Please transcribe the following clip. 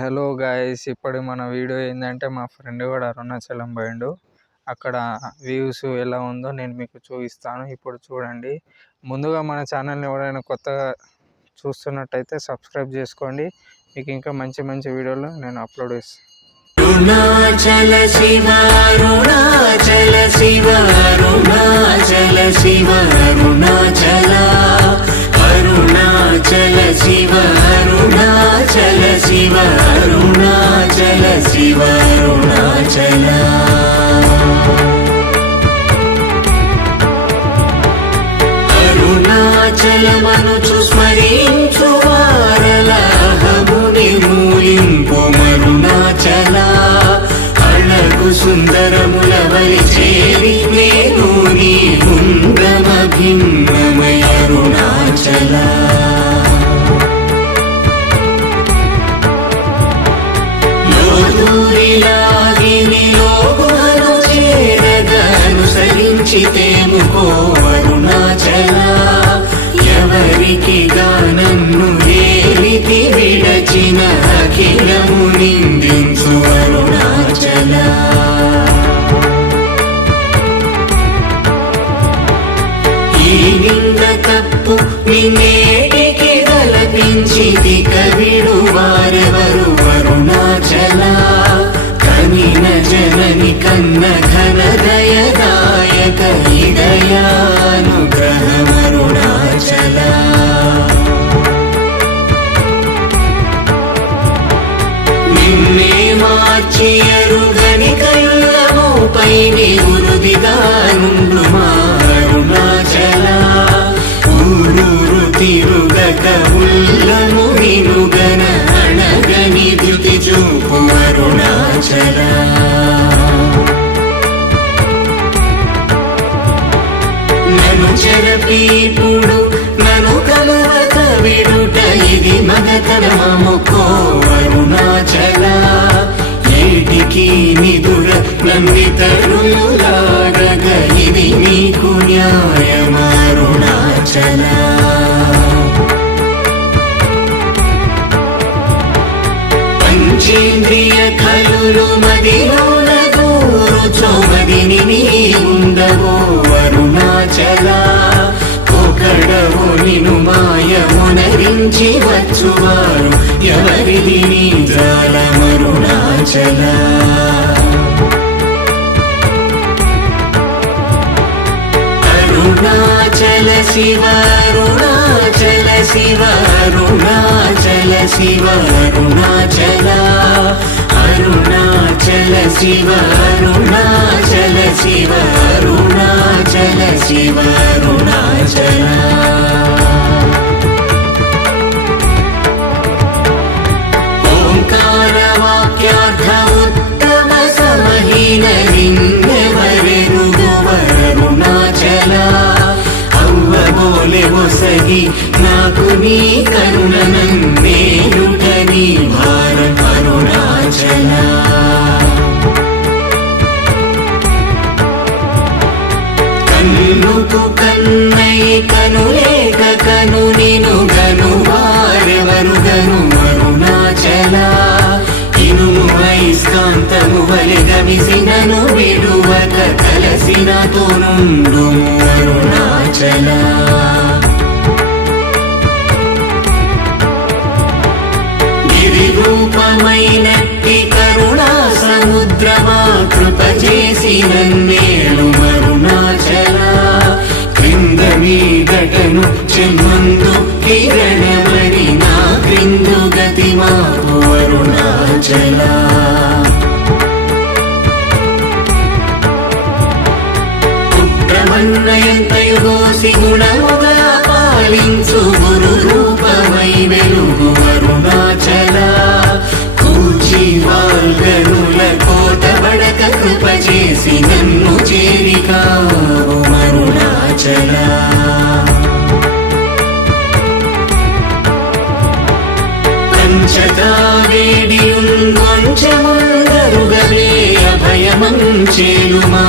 Hello guys, ఇప్పుడు మన video ఏంటంటే మా ఫ్రెండ్ కూడా అరుణాచలం పోయిండు. అక్కడ వ్యూస్ ఎలా ఉందో నేను మీకు చూపిస్తాను. ఇప్పుడు చూడండి. ముందుగా మన ఛానల్ని ఎవరైనా కొత్తగా చూస్తున్నట్టయితే సబ్స్క్రైబ్ చేసుకోండి. మీకు ఇంకా మంచి మంచి వీడియోలు నేను అప్లోడ్ చేస్తాను. అరుణాచల శివ అరుణాచల శివ అరుణాచల శివ అరుణాచల అరుణాచల శివ అరుణాచల శివ అరుణాచల శివ అరుణాచల అరుణాచలమనుచు స్మరించు వారల అహముని మూలింపు మరుణాచల అళగు సుందరముల వరి చేరి నేను నీ బృందమ భిన్నమయ అరుణాచల లోదూరిలాగిని లోగుహను చేరగ అనుసరించితేముకో అరుణాచల ఎవరికి గానన్ను ఏలితి విడచిన అఖిలము నిందించు అరుణాచల ఈ నింద తప్పు నిన్నేటికి గలపించిది కవిడు వారెవరు అరుణాచల కనిన జనని కన్న ఘన దయదాయక హృదయానుగ్రహమరుణాచల నిన్నే మార్చి ఎరుగని కళ్ళమోపై నిరుదిగా నుండు మా అరుణాచల ఊరూరు తిరుగక ఉల్లము వినుగన అణగని ధృతి చూపు అరుణాచల నన్ను చెరపీపుడు నన్ను కలవక విడుట ఇది మగతరమముకో అరుణాచల ఏటికి నిదుర నందితరులాగగ ఇది నీకు న్యాయమరుణాచల పంచేంద్రియ కలులు మదిలోన గోరుచోమదిని నీ ఉండవో అరుణాచల ఒకడవో నిను మాయమునరించి వచ్చువారు ఎవరిది నీ జాలమరుణాచల అరుణాచల శివ అరుణాచల శివ అరుణాచల శివ అరుణాచల అరుణాచల శివ అరుణాచల శివ అరుణాచల శివ అరుణాచల ఓంకార వాక్యార్థ ఉత్తమ సమహీన నిన్నెవరెరుగు అరుణాచల అవ్వబోలె ఒసగి నాకు నీ కరుణ నన్నేయుట నీ భారం అరుణాచల కన్నుకు కన్నై కనులేక కను నిను గను వారెవరు గను అరుణాచల ఇనుము ఐస్కాంతము వలె గమిసినను విడువక కలసినతో నుండు అరుణాచల గిరి రూపమైనట్టి కరుణా సముద్రమా కృప చేసి నన్నేలు అరుణాచల క్రింద మీదటను చెమ్మందు కిరణమణి నా క్రిందు గతి మాకు అరుణాచల పుత్రమన్నయంతయుగోసి గుణముగా పాలించు గురు రూపమై వెలుగు అరుణాచల కూచి వాల్గనుల కోట బడక కృప చేసి నన్ను చేరికావు అరుణాచల పంచతా వేడియుంగొంచెముందరుగవే అభయమంచేలు మా